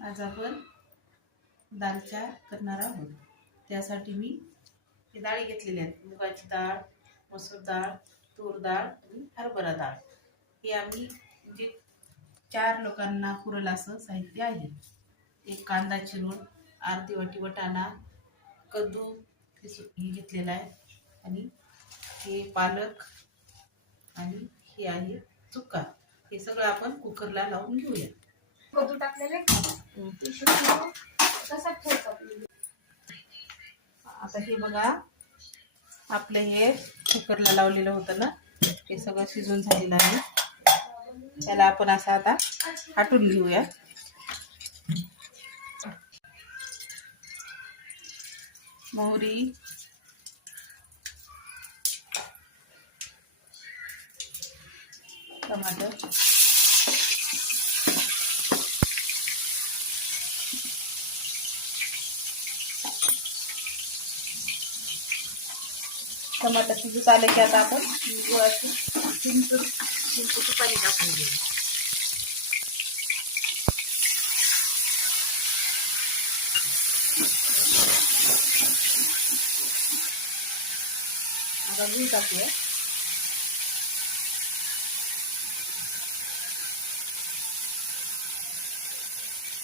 आज आपण दाल चा करणार आहोत। त्यासाठी मी हे डाळी घेतलेल्या आहेत, मुगाची डाळ, मसूर डाळ, तूर डाळ आणि हरभरा डाळ। हे आम्ही म्हणजे 4 लोकांना पुरेल असं साहित्य आहे। एक कांदा चिरून, अर्धी वाटी वाटाणा, कद्दू हे घेतलेला आहे आणि हे पालक आणि हे आहे चुका। हे सगळं आपण कुकरला लावून घेऊया। कद्दू टाकलेले कसा ठेवायचा? आता हे बघा, आपलं हे कुकरला लावलेलं होतं ना, हे सगळं शिजून झालेलं आहे। त्याला आपण असं आता हटून घेऊया। मोहरी, टमाटर, टमाटर शिजत आले की आता आपण गुळाची चिंचेचं पाणी टाकून घेऊ। आता गूळ टाकूया।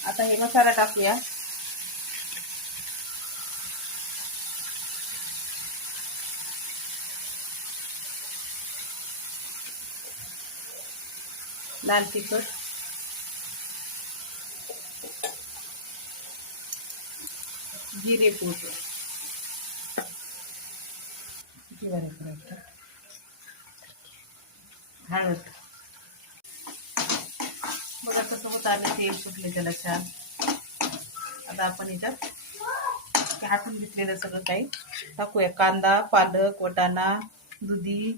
आता हे मसाला टाकूया। लाल तिखट, जिरे पूड, हळद। बघा कसं होत आलं, तेल सुटले त्याला छान। आता आपण याच्यात हाटून घेतलेलं सगळं काही टाकूया। कांदा, पालक, वाटाणा, दुधी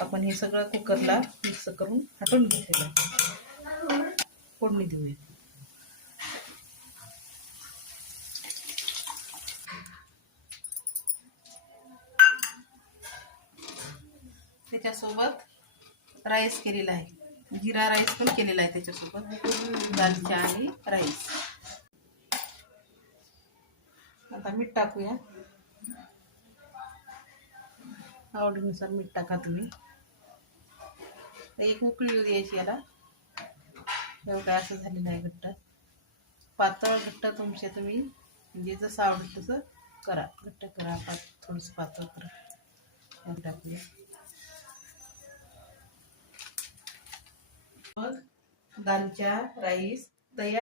आपण हे सगळं कुकरला मिक्स करून हाटून घेतलेलं। फोडणी देऊया। त्याच्यासोबत राईस केलेला आहे, जिरा राईस पण केलेला आहे त्याच्यासोबत, दालचा आणि राईस। आता मीठ टाकूया, आवडीनुसार मीठ टाका तुम्ही। एक उकळी येऊ द्यायची याला। एवढं काय असं झालेलं आहे घट्ट, पातळ घट्ट तुम्ही म्हणजे जसं आवडेल तसं करा, घट्ट करा, थोडंसं पातळ करा। टाकूया। मग दालचा राईस तयार।